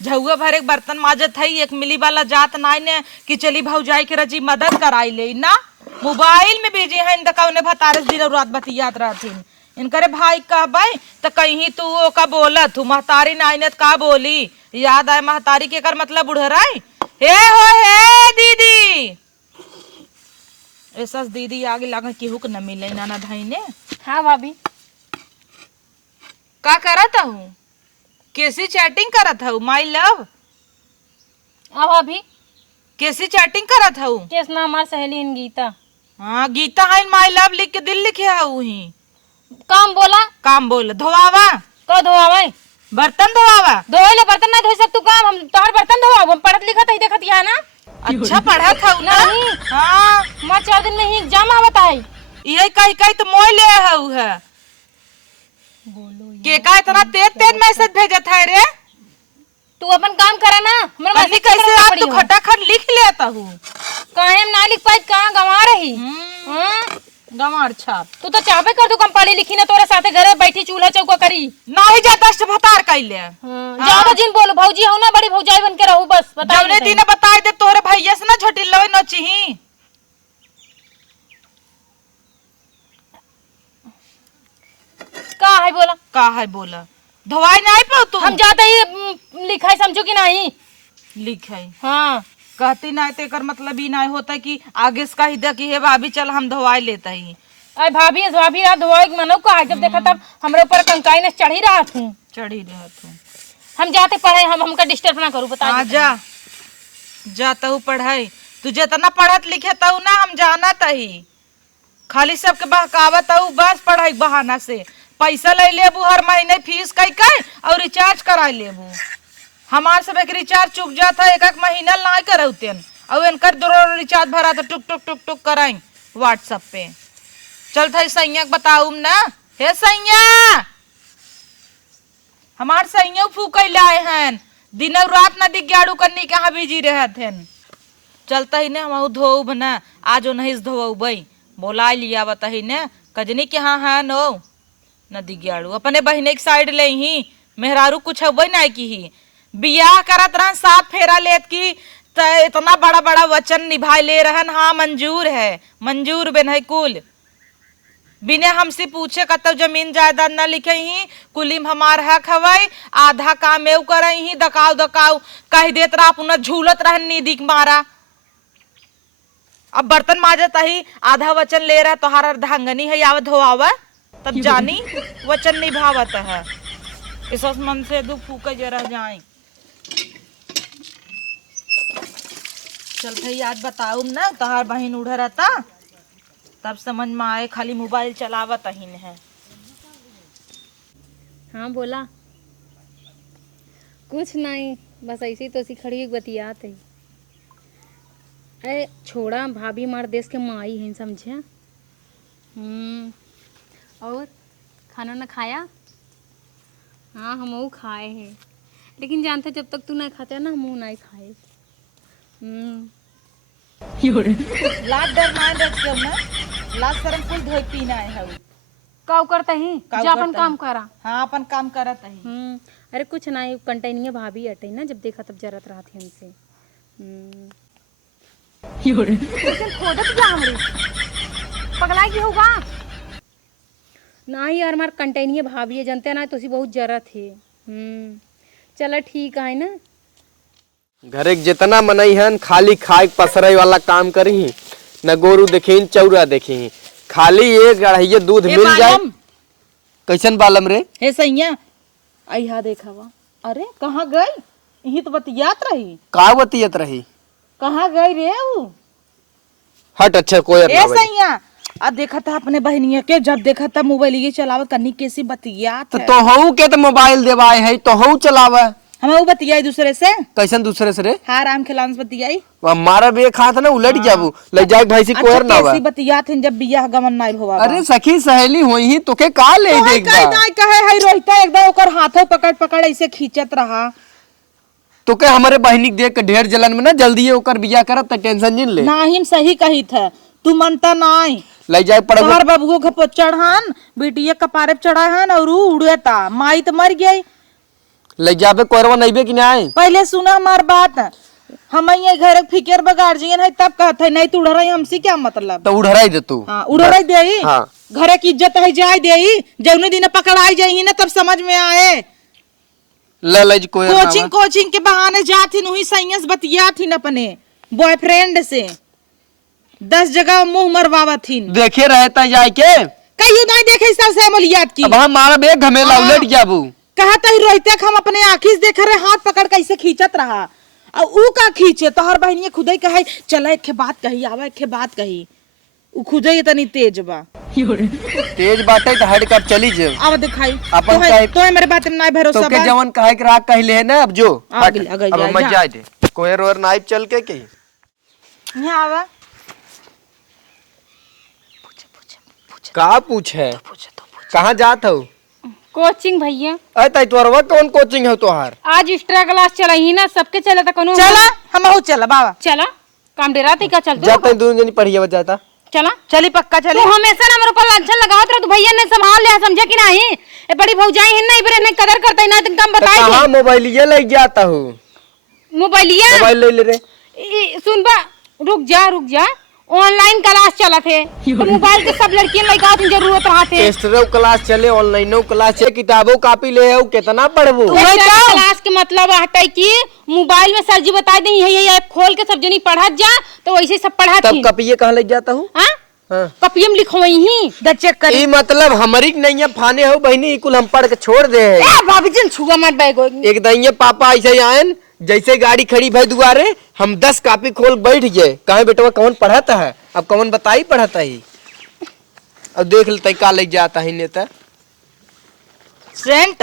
झउआ भर एक बर्तन माजत है, एक मिली वाला जात नाई ने कि चली भौजाई के रजी मदद कराई ले ना। मोबाइल में बिजी है इनका उन्हें भतारस दिन रात बतियात रहथिन। इनकरे भाई कहबै तो कहीं तू वो का बोला तू महतारी नाई ने का बोली याद आए महतारी के कर मतलब बुढ़राई हे हो हे दीदी ऐसा दीदी आगे लगा केहू के न मिले नाना भाई ने। हाँ भाभी का करत हूँ कैसी चैटिंग करत हूँ माई लव। हाँ भाभी कैसी चैटिंग करत हूँ केस ना हमार सहेली इन गीता। हाँ गीता है माई लव लिख के दिल लिखे हूँ ही काम बोला काम बोल धोआवा को धोआवे बर्तन धोआवा धोले बर्तन ना धो सब तू काम हम तोहर बर्तन धोआव हम पढ़त लिखत ही देखत या ना। अच्छा पढ़ा था ना। नहीं हाँ मैं 4 दिन में ही एग्जाम आवत है। ये कही कही तो मोह ले हऊ है बोलो के का इतना तेज तेज मैसेज भेजत है रे। तू अपन काम करा ना हमरा कभी कैसे आप तो खटाखट लिख लेता हूँ काहे हम ना लिख पाई कहां गंवा रही। हां गंवार छाप तू तो चाहबे कर तू कम पढ़ी लिखी ना तोरे साथे घरे बैठी चूल्हा चौका करी नहीं जा दस भतार कैले ज्यादा जिन बोलो भौजी हूं ना बड़ी भौजाई बन के रहू बस बता जौने दिन बताई दे तोरे भैया से ना छोटी लवे न चिही। का है बोला धोवाई नहीं पाओ तू हम जाते ही लिखाई समझो कि नहीं लिखे हाँ कहती नहीं तो कर मतलब ही नहीं होता कि आगे से कही दे कि हे भाभी चल हम धोवाई लेते ही। अरे भाभी रात धोए मनो को जब देखा तब हमरे ऊपर कंकाई ने चढ़ी रहा थी चढ़ी रहा तू हम जाते पढ़े हम हमका डिस्टर्ब ना करूँ बता। हाँ जा जाता हूँ पढ़ाई तू जितना पढ़त लिखत हूँ ना हम जाना तही खाली सबके बहकावत हूँ बस पढ़ाई बहाना से पैसा ले लेबू हर महीने फीस कई और रिचार्ज करा लेबू। हमार सब एक रिचार्ज चुक जाता है एक महीना ना करौतेन और इनकर दो रिचार्ज भरा तो टुक टुक टुक टुक कराई व्हाट्सएप पे। चल था सैया बताऊ ना हे सैया हमार सैया फूक लाए हैं दिन और रात नदी गाड़ू करनी कहाँ बिजी रहत हैं। चलता ही ने हम धो बना आज नहीं धो बई बोला लिया बताही ने कजनी के हाँ है नो नदी गाड़ू अपने बहने की साइड ले ही मेहरारू कुछ हुई नहीं की ही बियाह करत रहन 7 फेरा लेत की इतना बड़ा बड़ा वचन निभाई ले रहन। हाँ मंजूर है मंजूर बेन है कुल बिना हमसे पूछे कत जमीन जायदाद न लिखे ही कुलिम हमार हक हवाई आधा काम एव कर ही दकाव दकाव कह देत रहा पुनः झूलत रहन निधिक मारा। अब बर्तन माजत ही आधा वचन ले रहा तोहार अर्धांगनी है यावत धोआवा तब जानी वचन निभावत है इस मन से दुख फूके जरा जाए। चल भाई आज बताऊ ना तोहार बहन उड़ रहता तब समझ में आए खाली मोबाइल चलावत ही है। हाँ बोला कुछ नहीं बस ऐसे ही तो ऐसी खड़ी एक बतियात है। अरे छोड़ा भाभी हमारे देश के माई हैं समझे। और खाना ना खाया। हाँ हम वो खाए हैं लेकिन जानते जब तक तू नहीं खाते ना हम नहीं खाए। लाज डर मान रख के ना लाज शर्म कुल धोई पीना है का करता ही जा अपन काम करा। हाँ अपन काम करत है। अरे कुछ नहीं कंटेनिया भाभी अटे ना जब देखा तब जरत रहा थी हमसे। खोदत क्या हमरे पगला की होगा नहीं यार हमार कंटेनिया भाभी है जानते ना तो उसी बहुत जरत है। चलो ठीक है ना घरे जितना मनई हन खाली खाए पसरई वाला काम करी न गोरू देखी चौरा देखी खाली एक अढ़ाई दूध मिल जाए। कैसन बालम रे हे सैया अहा देखा अरे कहाँ गई यही तो बतियात रही का बतियत रही कहाँ गई रे वो हट अच्छा कोई ए सैया अब देखा था अपने बहनिया के जब देखा था मोबाइल ये चलावत कन्नी कैसी बतियात है। तो हऊ के तो मोबाइल देवाए है तो हऊ चलावा हम वो बतियाई दूसरे से कैसन दूसरे से रे हाँ राम खिलान से बतियाई हमारा भी एक हाथ ना उलट जाबू ले जाए भाई से कोयर ना कैसी बतियात है जब बियाह गमन नहीं होवा। अरे सखी सहेली होई ही तोके का ले देख बा नहीं कहे है रोहिता एकदम ओकर हाथों पकड़ पकड़ ऐसे खींचत रहा तोके हमारे बहनी देख के ढेर जलन में ना जल्दी ओकर बियाह करत त टेंशन जिन ले नहीं सही कही था तू मनता नहीं ले जाए पड़ तोहर बाबू को चढ़ान बेटिया कपारे चढ़ाहन और उड़ेता माई तो मर गई ले जाबे कोरवा नहीं बे कि नहीं? पहले सुना हमार बात, हम ये घर फिकर गार्जियन है तब कहते है, नहीं तो उड़ रही हमसे क्या मतलब। तो उड़ाई दे तू। हाँ उड़ रही दे। हाँ। घर की इज्जत है जाए दे, जौने दिन पकड़ाई जाई ना तब समझ में आए। ले कोई कोचिंग के बहाने जाती नहीं, सैयस बतिया थी अपने बॉयफ्रेंड से 10 जगह मुंह मरवावा थी। देखे रहता जाए के कहीं नहीं देखे सबसे अमलियात की। अब हम मारा बे घमेला उलट जाबू। कहता ही रोहित हम अपने आँखी से देख रहे, हाथ पकड़ कैसे खींचत रहा और ऊ का खींचे तो हर बहनिया खुद ही कहे चला एक बात कही आवा एक बात कही, ऊ खुद ही इतनी तेज बा। तेज बाटे तो हट कर चली जे अब दिखाई अपन तो है मेरे बात में नहीं भरोसा तो के जवन कहे के राग कहले है ना। अब जो अब मत जाए दे कोई रोर नाइब चल के की यहाँ आवा। का पूछे कहाँ जात हो? कोचिंग भैया। अरे तोरवा कौन कोचिंग है तोहार? आज एक्स्ट्रा क्लास चला ही ना, सबके चला था कोनो। चला हम हो चला बाबा चला काम डेरा ती का चल जाता दोनों जनी पढ़िए जाता। चला चली पक्का चले। तू हमेशा ना मेरे ऊपर लांछन लगावत रह, तू भैया ने संभाल लिया समझा कि नहीं? ए बड़ी भौजाई है नहीं बरे नहीं कदर करता है ना, तुम कम बताई दे। कहां मोबाइल ये ले जाता हूं? मोबाइलिया मोबाइल ले ले रे। सुन बा, रुक जा ऑनलाइन क्लास चला थे तो मोबाइल के सब लड़कियां लड़का जरूरत रहते। टेस्टरो क्लास चले, ऑनलाइनो क्लास चले, किताबों कॉपी ले आओ कितना पढ़बो। क्लास के मतलब हटाई कि मोबाइल में सर जी बता दे ये ऐप खोल के सब जनी पढ़त जा, तो वैसे सब पढ़ा तब कॉपी कहां ले जाता हूं? हां कॉपी में लिखवाई ही द चेक कर। ई मतलब हमारी नहीं है फाने हो बहनी कुल हम पढ़ के छोड़ दे। ए भाभी जी छुआ मत बैगो। एक दइये पापा ऐसे आयन जैसे गाड़ी खड़ी भाई दुआरे हम 10 कॉपी खोल बैठ गए, कहे बेटवा कौन पढ़ाता है? अब कौन बताई पढ़ाता ही? अब देख लेते का ले जाता है नेता सेंट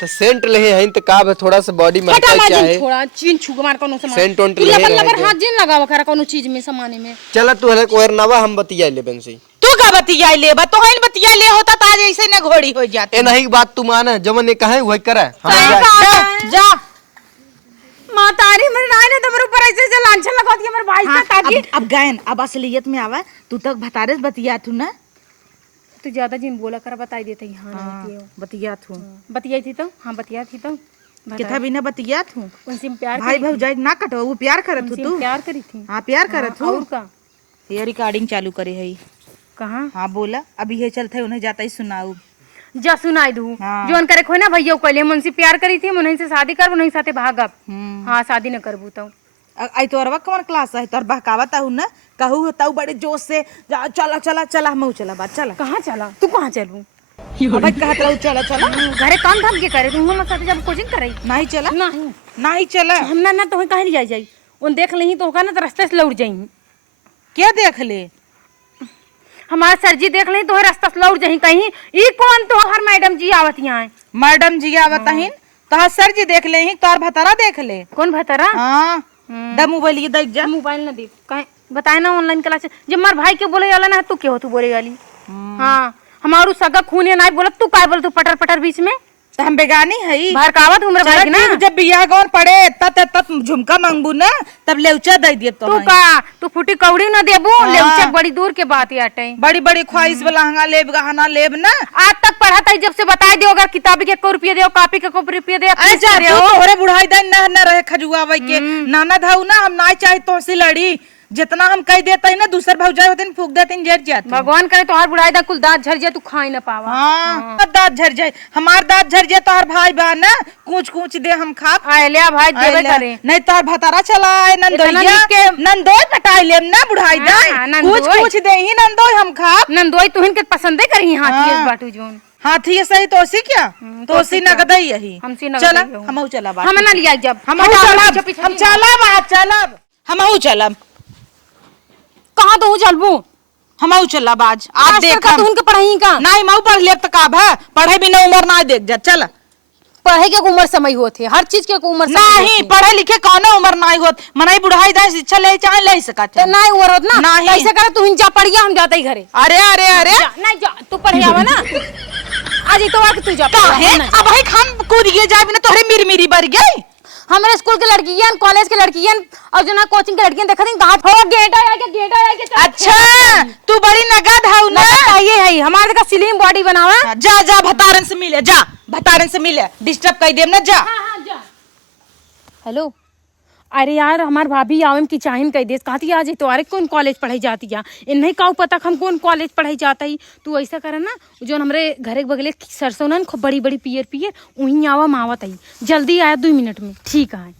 तो सेंट ले हैं तो का थोड़ा सा बॉडी में हटा चाहे थोड़ा चीन छुआ मार कोनो सामान सेंट ओंट तू ले लबर रहे लबर हैं। हाथ जिन लगावा करा कोनो चीज में सामान में। चला तू हले कोर नवा हम बतिया ले बंसी। तू का बतिया ले बा तो हइन बतिया ले होता ताज ऐसे न घोड़ी हो जाती। ए नहीं बात तू माना जवन ने कहे वही करे। जा मां तारी मेरे नाय ने तो मेरे ऊपर ऐसे से लांछन लगा दिया मेरे भाई से ताकि अब गायन अब असलियत में आवा। तू तक भतारे से बतिया थू ना, तू ज्यादा जिन बोला कर बताई देते हां नहीं बतिया थू बतियाई थी तो हां बतिया थी तो किथा बिना बतिया थू। उनसे प्यार भाई भौजाई ना कटो, वो प्यार करत तू। प्यार करी थी। हां प्यार करत हूं। और का ये रिकॉर्डिंग चालू करे है कहां? हां बोला अभी ये चलते उन्हें जाता ही सुनाऊ। जा सुनाई दू हाँ। जोन करे खोई ना भैया कहले मुनसे प्यार करी थी, मुनही से शादी कर मुनही साथे भागब। हां शादी न करबू तो आई तोरवा कौन क्लास है? तोर बहकावत हूं ना, कहू होता बड़े जोश से चला चला चला हम चला बात चला। कहां चला? तू कहां चलू? अबे कहत रहू चला चला। घरे काम धाम के करे तू हम साथे जब कोचिंग करे नहीं चला नहीं नहीं चला। हम ना तो कहीं ले जाई उन देख लेही तो का ना तो रास्ते से लौट जाई। क्या देख ले? हमारा सर जी देख लेही तो रास्ता से लौट जाई कहीं। ई कौन तो हर मैडम जी आवत यहां? मैडम जी आवत हइन तो सर जी देख ले ही, तोर भतारा देख ले। कौन भतरा? हां द मोबाइल ये देख जा। मोबाइल ना देख कहीं बताए ना ऑनलाइन क्लास जब मार भाई के बोले वाला ना तू के हो तू बोले वाली। हां हमारू सगा खून है ना बोलत तू काय बोल तू पटर पटर बीच में तो हम बेगानी है भड़कावत उम्र भाई के ना। जब बियाह कौन पड़े तब झुमका मांगबू ना तब लेउचा दे दिए तो तू का तू फुटी कौड़ी ना देबू लेउचा बड़ी दूर के बात याटे। बड़ी बड़ी ख्वाहिश वाला लहंगा लेब गहना लेब ना। आज तक पढ़ाता जब से बताई दियो अगर किताब के को रुपया दियो कॉपी के को रुपया दियो अच्छा तोहरे बुढ़ाई दिन न रहे खजुआवे के नाना धाऊ ना हम ना चाहे तो से लड़ी जितना हम कह देते हैं ना दूसर भौजाई होते हैं फूक देते हैं झड़ जाते। भगवान करे तो हर बुढ़ाई दा कुल दांत झड़ जाए तू खाई ना पावा। हाँ दांत झड़ जाए हमार दांत झड़ जाए तो हर भाई बा ना कूच कूच दे हम खा आयलिया भाई देबे करे नहीं तो भतारा चला है नंदोइया के नंदोई पटाई लेम ना बुढ़ाई दा कूच कूच दे ही नंदोई हम खा। नंदोई तुहिन के पसंदे करी हाथी इस बाटू जोन हाथी है सही तोसी क्या तोसी नगद ही यही हमसी नगद चला हमहू चला बात हम ना लिया जब हम चला बात चला हमहू चला कहां तो चलबू हमहू चला बाज आप देख तू उनके पढ़ाई का नहीं मऊ पढ़ ले तक आब है पढ़े बिना उम्र ना देख जा चला पढ़े के उम्र समय होते हर चीज के उम्र नहीं पढ़े लिखे कौनो उम्र नहीं होत मनाई बुढ़ाई दा शिक्षा ले चाहे ले सका तो नहीं उम्र होत ना नहीं ऐसे करे तू जा पढ़िया हम जाते ही घरे। अरे अरे अरे नहीं जा तू पढ़े आवा ना आज तो तू जा काहे अब भाई हम कूद गए जाए बिना तोहरे मिर मिरी बर गई। हमारे स्कूल के लड़कियन, कॉलेज के लड़कियन और जो ना कोचिंग के लड़कियन देखत कहां हो गेट आ के अच्छा तू बड़ी नगद है ना। ये है हमारे का स्लिम बॉडी बनावा। जा जा भतारन से मिले, जा भतारन से मिले, डिस्टर्ब कर देम ना, जा। हां जा। हेलो, अरे यार हमार भाभी आवम की चाहिन कह देस कहती आज तोरे कौन कॉलेज पढ़ाई जाती है, इन्हें काऊ पता हम कौन कॉलेज पढ़ाई जाता ही। तू ऐसा कर ना, जो हमरे घरे के बगले सरसों ना खूब बड़ी बड़ी पियर पियर वहीं आवा मावत आई, जल्दी आया 2 मिनट में। ठीक है।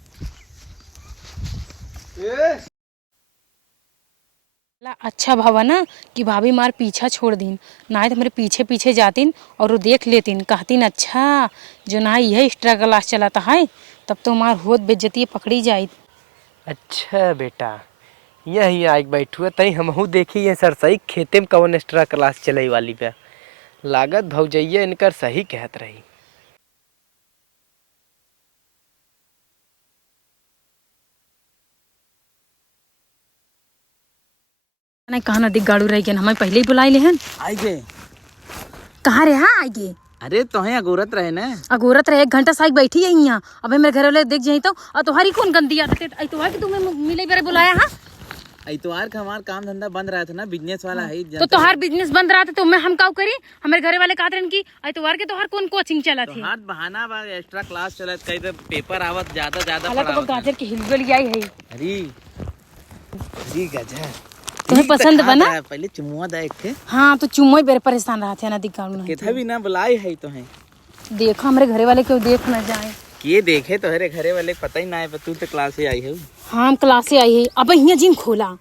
अच्छा भावा ना कि भाभी मार पीछा छोड़ दीन, ना तो मेरे पीछे पीछे जातीन और वो देख लेतीन, कहतीन अच्छा जो ना यह एक्स्ट्रा क्लास चलाता है तब तो मार होत बेइज्जती पकड़ी जाए। अच्छा बेटा, यही आके बैठू है तई हमहू देखी ये सरसई खेते में कवन एक्स्ट्रा क्लास चलाई वाली पे लागत भौजैया इनकर सही कहत रही। नहीं कहा नदी गाड़ू रह गया, हमें पहले ही बुलाई ले हैं। आई गए कहाँ रे? हाँ आई गे। अरे तोहे अगोरत रहे ना। अगोरत रहे 1 घंटा साइक बैठी है यहाँ। अबे मेरे घर वाले देख जाई तो और तुम्हारी कौन गंदी आदत है तुम्हारी कि तुम्हें मिले बेरे बुलाया। हाँ इतवार का हमारा काम धंधा बंद रहा था ना, बिजनेस वाला है। तो तुम्हार बिजनेस बंद रहा था तो मैं हम काउ करी। हमारे घर वाले कहते की इतवार के तुम्हार कौन कोचिंग चला थी। हाथ बहाना बा एक्स्ट्रा क्लास चलत कई तो पेपर आवत ज्यादा तो गाजर की हिलवल आई है। अरे अरे गाजर तुम्हें पसंद बना? पहले चुमुआ दा एक थे। हाँ तो चुम्मो बेरे परेशान रहा थे ना दिखाऊं केथा भी ना बुलाई है तोहे। देखो हमारे घरे वाले क्यों देख न जाए। के देखे तोहरे घरे वाले पता ही ना है, तू तो क्लास से आई है। हाँ हम क्लास से आई है। अब यहाँ जिम खोला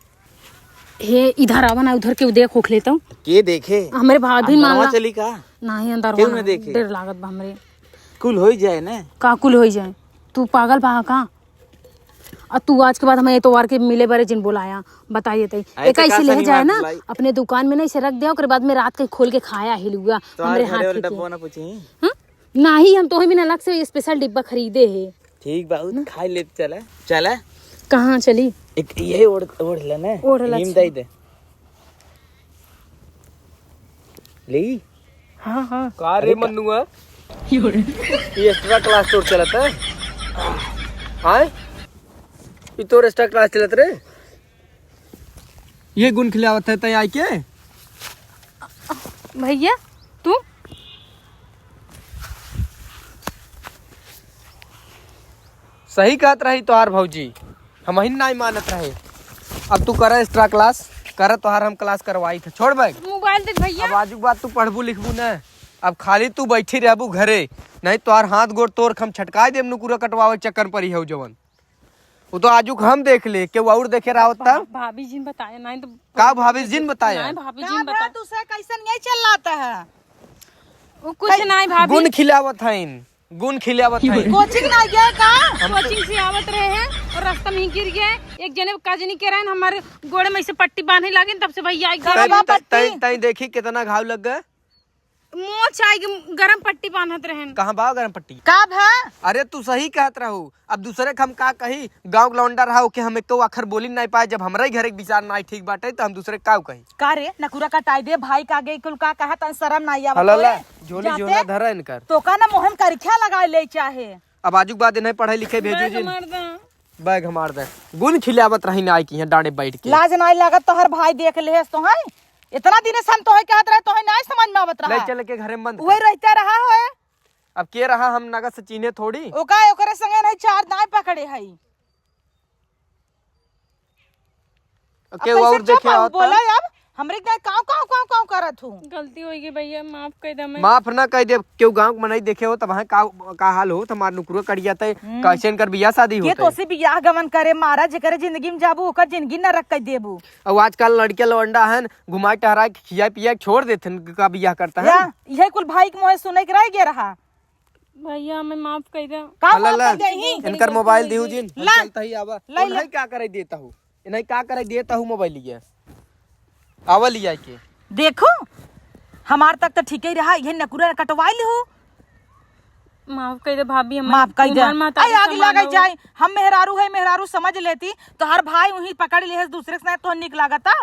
हे, इधर आवा ना उधर के देख खोख लेता हूँ। के देखे हमारे भाभी मान चली का नहीं अंदर क्यों ना देखे? डर लागत बा हमरे कुल हो जाए ना। का कुल हो जाए? तू पागल बा का? और तू आज के बाद हमें एतवार के मिले बारे जिन बुलाया बताइए तई एक ऐसे ले जाए ना अपने दुकान में नहीं से रख दिया, बाद में रात के खोल के खाया हिलुआ हमारे हाथ के डब्बा ना पूछी। नहीं हम तो भी ना अलग से स्पेशल डिब्बा खरीदे है। ठीक बाबू खा ले। चला चला कहाँ चली? एक यही ओढ़ लेना ओढ़ ला। नीम दे दे ले। हाँ हाँ का रे मन्नुआ ये एक्स्ट्रा क्लास तोर चलत है? हां ये तोर एक्स्ट्रा क्लास चलत रे? ये गुण खिलावत है तय आई के भैया तू सही कहत रही तोहार भौजी, हम ही नहीं मानत रहे। अब तू कर एक्स्ट्रा क्लास कर, तोहार हम क्लास करवाई थे। छोड़ बैग मोबाइल दे भैया। अब आजू बात तू पढ़बू लिखबू न, अब खाली तू बैठी रहबू घरे, नहीं तोहार हाथ गोड़ तोड़ हम छटकाए देम नुकुरा कटवावे चक्कर पर ही हो जवन। वो तो आजू हम देख ले के और देखे रहा होता। भाभी जी ने बताया नहीं तो का भाभी जी ने बताया? नहीं भाभी जी ने बताया। दूसरा कैसन नहीं चल रहा है? वो कुछ नहीं भाभी गुण खिलावत हईन, गुण खिलावत हईन। कोचिंग ना गया का? कोचिंग से आवत रहे हैं और रास्ता में ही गिर गए। एक जने काजनी के रहे हमारे गोड़े में से पट्टी बांधने लगे तब से भैया तई देखी कितना घाव लग गए। मोच आई गरम पट्टी बांधत रहे। कहाँ बा गरम पट्टी? कब है? अरे तू सही कहत रहू। अब दूसरे हम का कही, गांव लौंडा रहा कि हम एको अखर बोली नहीं पाए, जब हमरा ही घर के विचार नहीं ठीक बाटे तो हम दूसरे का कही। का रे नकुरा कटाई दे भाई का गे कुल का कहा तन शर्म नहीं आवत। हलला झोली झोला धरा इनकर तो का ना मोहन करिखा लगा ले चाहे। अब आजू बाद इन्हें पढ़े लिखे भेजू जी बैग हमार दे। गुण खिलावत रही ना की डांडे बैठ के। लाज नहीं लागत तो हर भाई देख ले तो है इतना दिन से हम तो है कहत रहे तो है नहीं समझ में आवत रहा। ले चल के घरे में बंद वही रहता रहा है। अब के रहा हम नगद से चीने थोड़ी। ओका ओकरे संगे नहीं चार नहीं पकड़े है। के और देखे आवत बोला अब हमरे का काव काव काव काव करत हूं। गलती हो गई भैया माफ कर दे। मैं माफ ना कह दे, क्यों गांव में नहीं देखे हो तब का हाल हो तुम्हार नुकरो कट जाता है। कैसे कर बियाह शादी ये होता तो है। से बियाह गमन करे मारा जेकर जिंदगी में जाबू ओकर जिंदगी न रख के देबू। अब आजकल लड़के लौंडा है घुमा टहरा के खिया पिया छोड़ देते का बियाह करता है। यही कुल भाई के मोह सुने के रह गया रहा। भैया मैं माफ कर दे। का ला ला कर देही इनकर मोबाइल दिहु जिन ला। चलता ही आवा ला, ला। नहीं क्या करे देता हूं, नहीं क्या करे देता हूं मोबाइल लिया आवा लिया के। देखो हमार तक तो ठीक ही रहा। ये नकुरा कटवाई ली हो। माफ कर दे भाभी। माफ कर दे। आई आगे लगे जाए हम मेहरारू है मेहरारू समझ लेती तो हर भाई वही पकड़ ले दूसरे से तो निक लागता।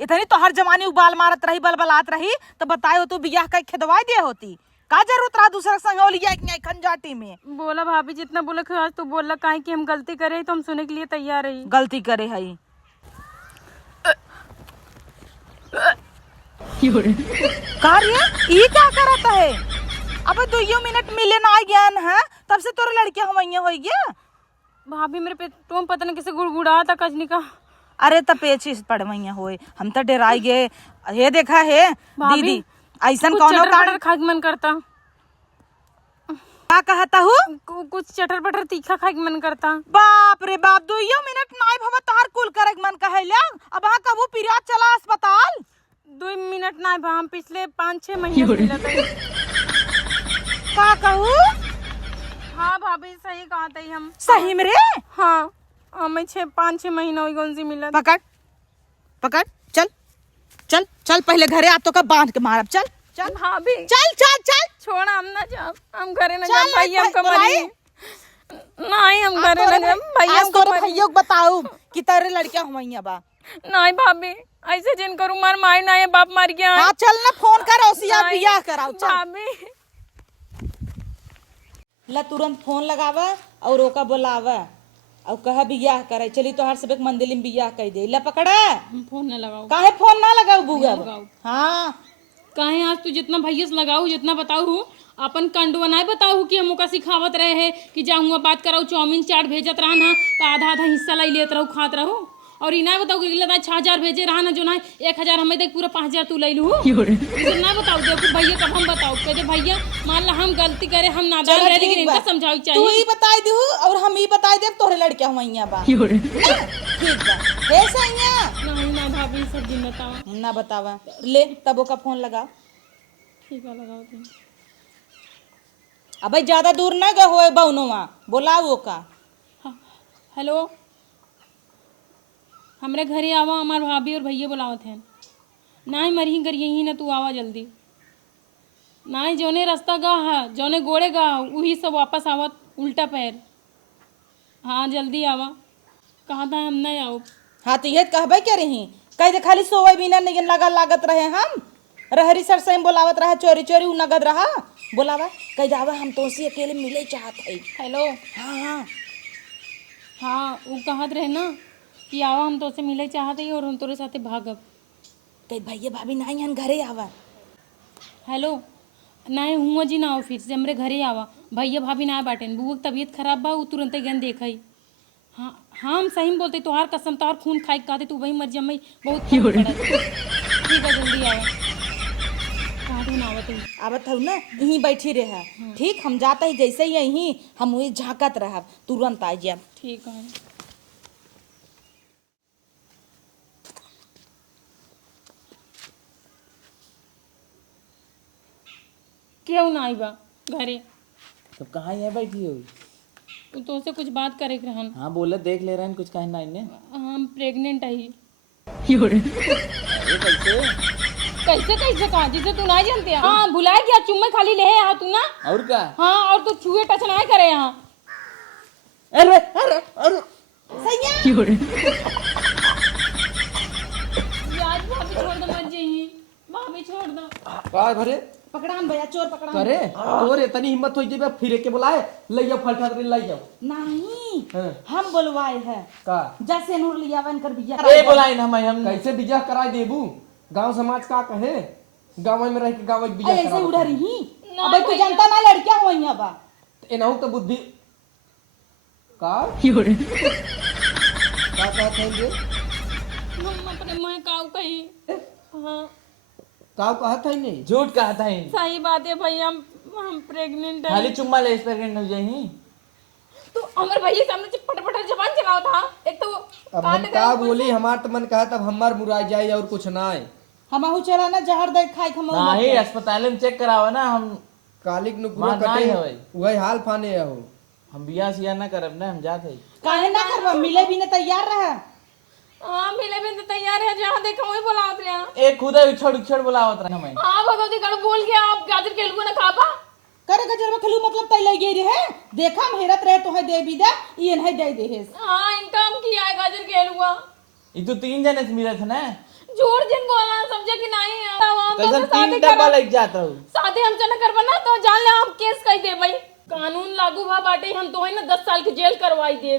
इतनी तो हर जमानी उबाल मारत रही बलबलात रही तो बताए हो तू बियाह का खेदवाई दे होती। का जरूरत रहा दूसरा संग लिया कि खंजाटी में बोला भाभी जितना बोला आज तो बोला काहे कि हम गलती करे तो हम सुने के लिए तैयार रही। गलती करे हई कार्य ये क्या करता है? अब 2 मिनट मिले ना ज्ञान है तब से तोरे लड़कियां हवैया हो गया। भाभी मेरे पे तुम पता नहीं कैसे गुड़गुड़ा था कजनी का। अरे तब पेचिस पड़वैया होए हम तो डराई गए। ये देखा है भाभी, दीदी ऐसा कुछ कौन चटर पटर खाए के मन करता। क्या कहता हूँ? कुछ चटर पटर तीखा खाए के मन करता। बाप रे बाप 2 मिनट नाई भव तहार कुल करे मन कहेला। अब हाँ कबू पीरियड चला अस्पताल 2 मिनट ना भा हम पिछले 5-6 महीने से मिला था। का कहूँ? हाँ भाभी सही कहा था हम। सही में रे? हाँ हमें 5-6 महीना हुई कौन सी मिला। पकड़ पकड़ चल चल चल पहले घरे आ तो का बांध के मारब। चल चल भाभी चल चल चल छोड़ा हम ना जाओ हम घरे ना चल, जाओ भाई हम कमरी नहीं हम घरे ना जाओ भाई हम तोरे भैया को बताऊ कि तेरे लड़कियां हुई बा। नहीं भाभी ऐसे जिन करूँ मार मार ना है बाप मार गया। हाँ चल ना फोन कर ओसिया नहीं, बियाह कराओ चल। भाभी ला तुरंत फोन लगावा और ओका बुलावा और कहा बियाह करे। चली तो हर सबक मंदिर में बियाह कर दे। ला पकड़ा फोन ना लगाओ। काहे फोन ना लगाऊ बुआ? हाँ काहे आज तू जितना भैया से लगाऊ जितना बताऊ अपन कंडुआ नहीं बताऊ कि हम ओका सिखावत रहे है कि जाऊँगा बात कराऊ चाउमीन चाट भेजत रहा ना तो आधा आधा हिस्सा लाई लेत रहू खात रहो और इना बताऊ कि लगा 6,000 भेजे रहा ना जो ना 1,000 हमें देख पूरा 5,000 तू ले लू ना बताऊ देखो भैया कब हम बताऊ कहे भैया मान ला हम गलती करे हम नादान रहे लेकिन इनका समझाऊ तू चाहिए। ही बताई दू और हम ही बताई दे तोरे लड़कियां हुई बा। ठीक बा हे सैया नहीं ना भाभी सब दिन बताओ ना बतावा। ले तब ओका फोन लगाओ। ठीक है लगाओ तुम। अबे ज्यादा दूर ना गए होए बउनवा बोलाओ ओका। हेलो हमरे घरे आवा हमार भाभी और भैया बुलावत हैं। नहीं मरही कर यही ना तू आवा जल्दी। नहीं जोने रास्ता गा है जोने गोड़े गा वही सब वापस आवत उल्टा पैर। हाँ जल्दी आवा कहा था हम नहीं आओ। हाँ तो ये कहबे क्या रही कह दे खाली सोवे बिना नहीं लगा लागत रहे हम रहरी सर से बोलावत रहा चोरी चोरी उ नगद रहा बोलावा कह जावा हम तो उसी अकेले मिले चाहत है। हेलो हाँ हाँ हाँ वो कहत रहे ना कि आवा हम तो से मिले चाहते ही और हम तोरे साथे भागब। कह भैया भाभी नहीं हन घरे आवा। हेलो नहीं हुआ जी ना आओ फिर से हमरे घरे आवा भैया भाभी ना बाटेन बुआ की तबीयत खराब बा वो तुरंत गन देखई। हाँ हाँ हम सही में बोलते तोहार कसम तोहार खून खाई कहते तू वही मर जमई बहुत ठीक है जल्दी आवा कहाँ ना आवत है। आवत हूँ ना यहीं बैठी रहा। ठीक हम जाता ही जैसे ही यहीं हम वही झाँकत रहा तुरंत आ जाए। ठीक है क्यों ना आई बा घरे तो कहाँ है बैठी हो? तो से कुछ बात करे के रहन। हाँ बोले देख ले रहे हैं कुछ कहना इन्हें। हम प्रेग्नेंट आई। ये कैसे? कैसे कैसे कहा जिसे तू ना जानते हैं। हाँ भुला गया चुम्मे खाली ले यहाँ तू ना। और क्या? हाँ और तू छुए टच ना करे यहाँ। अरे अरे अरे यार भाभी छोड़ दो मत जाइए भाभी छोड़ दो। का भरे पकड़ान भैया चोर पकड़ान। करे तोर इतनी हिम्मत होई जेबे फिर के बुलाए ले जाओ फलठा रे ले जाओ। नहीं हाँ। हम बुलवाए हैं का जैसे नूर लिया वन कर बिया ए बोलाई ना हम कैसे बियाह करा देबू? गांव समाज का कहे गांव में रह के गांव में बियाह ऐसे करा उड़ा रही। अबे तू जनता ना लड़कियां हुई बा एनहु तो बुद्धि का का थे ये हम अपने मुँह काऊ कही। हाँ का कहत है नहीं झूठ कहा था इन सही बात है भैया हम प्रेग्नेंट खाली है। चुम्मा ले प्रेग्नेंट हो जाही। तो हमारे भैया सामने से पटपट जबान चलाओ था एक तो अब हम का बोली हमार तो मन कहा तब हमार मुराई जाए और कुछ ना है। हमहू चला ना जहर दे खाई हम नहीं अस्पताल में चेक करावा ना हम कालिक नु पूरा मां कटे नहीं होई। वही हाल फाने हो। हम बियाह सिया ना करब ना हम जात है। काहे ना करबा मिले भी ना तैयार रहा। हाँ मिले भी तो तैयार है जहाँ देखा वही बुलाओ थे यहाँ। एक खुदा उछड़ उछड़ बुलावत रहा मैं। हाँ भगवती कल बोल गया आप गाजर के लुआ ना खा पा। करे गजरवा खलू मतलब तै लगे रहे देखा हम हेरत रहे तो है दे भी दे ये नहीं दे दे है। हाँ इनका हम किया है गाजर के लुआ। ये तो 3 जने से मिले थे ना। झूठ जिन बोला समझे कि नहीं हम कैसे तो तीन डब्बा लग जाता हूँ शादी हम चना करबा ना तो जान ले हम केस कह दे भाई कानून लागू भा बाटे हम तो है ना 10 साल की जेल करवाई दे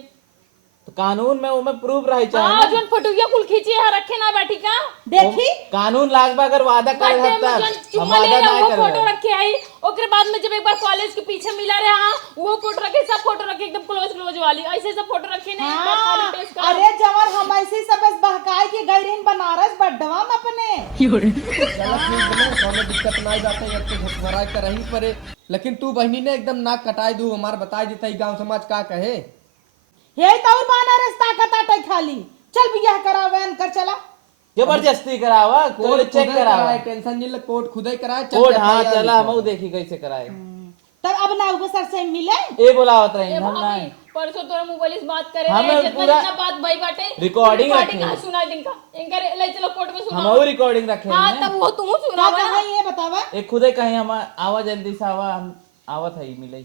तो कानून में उमे प्रूफ रही हां चाहिए जोन फटुया कुल खींचे है रखे ना बैठी का देखी कानून लाग अगर वादा कर बर्थडे में सकता जोन हम चुम्मा ले वादा रहा नहीं वो कर फोटो रखे आई ओकरे बाद में जब एक बार कॉलेज के पीछे मिला रहे हां वो फोटो रखे सब फोटो रखे एकदम क्लोज वाली ऐसे सब फोटो रखे नहीं एक बार खाली पेश कर अरे जवान हम ऐसे ही सब बहकाए के गई रही बनारस बड्डवा में अपने गलत नहीं बोले कोनो दिक्कत नहीं जाते अब तो घुसमराई कर रही परे लेकिन तू बहनी ने एकदम नाक कटाई दू हमार बताई देता गांव समाज का कहे यही तो और बनारस ताकत आटे खाली चल बियाह करावे कर चला जबरदस्ती करावा कोड चेक करावा टेंशन नहीं ले कोर्ट खुद ही कराए कोड हाँ चला हम देखी कैसे कराए तब अब ना उको सर से मिले ये बोलावत रही ए हम भाभी नहीं परसों तोरा मोबाइल से बात करे हमें रहे जितना पूरा जितना बात भाई बाटे रिकॉर्डिंग रखी कहां सुनाई दिन का इनका ले चलो कोर्ट में सुनाओ हम रिकॉर्डिंग रखे हां हैं तब वो तू क्या सुनावा कहा ये बतावा एक खुदे कहीं हम आवा जल्दी से आवा हम आवत है मिले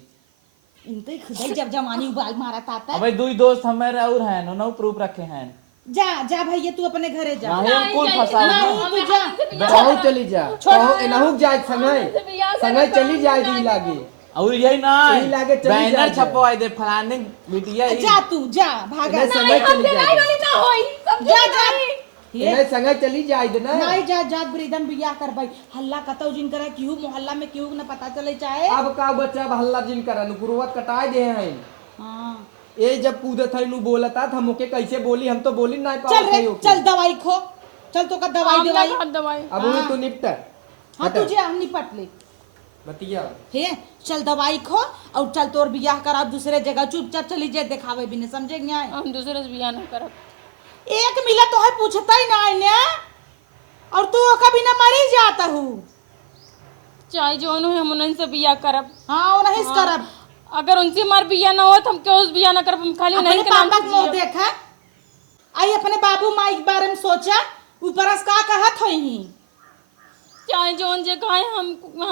इनते खुद ही जब जवानी उबाल मारा ताता अबे दुई दोस्त हमारे और हैं नो प्रूफ रखे हैं जा जा भैया तू अपने घरे जा नहीं हम कुल फंसा नहीं तू जा कहूं चली जा कहूं एनहु जाए संगे चली जाए दी लागे और यही ना यही लागे चली बैनर जाए। छपवाई दे फलाने बिटिया ही जा तू जा भागा इन्हें संगे चली जाए वाली ना होई समझे जा जा इन्हें संगे चली जाए दे ना नहीं जा जात ब्रीदन बियाह कर भाई हल्ला कतौ जिन करे क्यों मोहल्ला में क्यों न पता चले चाहे अब का बच्चा अब हल्ला जिन करन गुरुवत कटाए दे हैं हां ये जब कूदत है नु बोलता था हमके कैसे बोली हम तो बोली नहीं चल पावत रे है चल दवाई खो चल तो का दवाई दवाई दवाई अब उन्हें तू निपटा हां तुझे हम निपट ले बतिया हे चल दवाई खो और चल तोर बियाह करा दूसरे जगह चुपचाप चली जाए दिखावे भी नहीं समझे क्या हम दूसरे से बियाह ना करब एक मिला तो है पूछता ही ना ने और तू कभी ना मरी जाता हूँ चाहे जोन हो हम उनसे बियाह करब हाँ वो नहीं करब अगर उनसे हमार बियाह ना हो तो हम क्यों उस बियाह ना करब हम खाली अपने नहीं के नाम पापा से को मुंह जियब। देखा आई अपने बाबू माई के बारे में सोचा ऊपर का कहत होई ही चाहे जोन जे कहे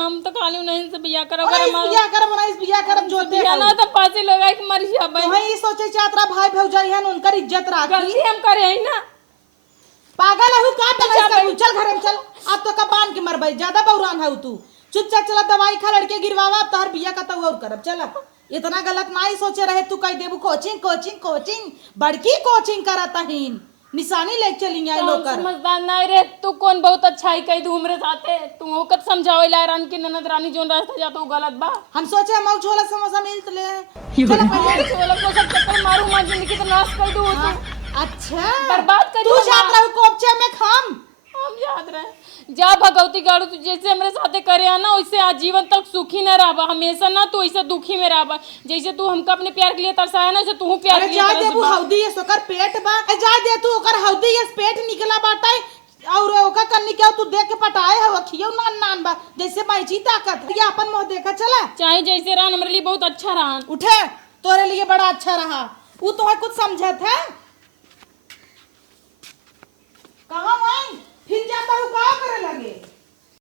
हम तो खाली नहीं से बियाह करब और अगर इस हमार बियाह करब ना इस बियाह करब जो बियाह ना तो फांसी लगा के मर जाबे तो ही सोचे चातरा भाई भौजाई हन उनकर इज्जत राखी गलती हम करे है ना पागल हूँ का तमाश करू चल घर में चल अब तो कबान के मरबई ज्यादा बौरान है तू चुपचाप चला दवाई खा लड़के गिरवावा अब तोहर बिया का तो और करब चला इतना गलत ना ही सोचे रहे तू कह देबू कोचिंग कोचिंग कोचिंग बड़की कोचिंग करता हिन निशानी ले चली आई हम लोग कर समझदार नहीं रे तू कौन बहुत अच्छा ही कही दू हमरे साथे तू होकर समझावे ला रान की ननद रानी जोन रास्ता जातो गलत बा हम सोचे हम झोला समोसा मिल ले चल पहले छोला को सब चक्कर मारू मार जिंदगी तो नाश कर दूं तू अच्छा बर्बाद कर तू दूं जात रहू कोपचे में खाम हम याद रहे जा भगवती गाड़ू तू जैसे हमरे साथे करे है ना वैसे आजीवन तक सुखी न रहबा हमेशा ना तू ऐसे दुखी में रहबा जैसे तू हमका अपने प्यार के लिए तरसाया ना वैसे तू प्यार अरे के लिए जा तरस देबू बा। हौदी ये सोकर पेट बा जा दे तू ओकर हौदी ये पेट निकला बाटा और ओका कन्नी के तू देख के पटाए है खियो नान नान बा जैसे मैची ताकत ये अपन मुंह देखा चला चाहे जैसे रहन हमारे लिए बहुत अच्छा रहा उठे तोरे लिए बड़ा अच्छा रहा वो तो है कुछ समझत है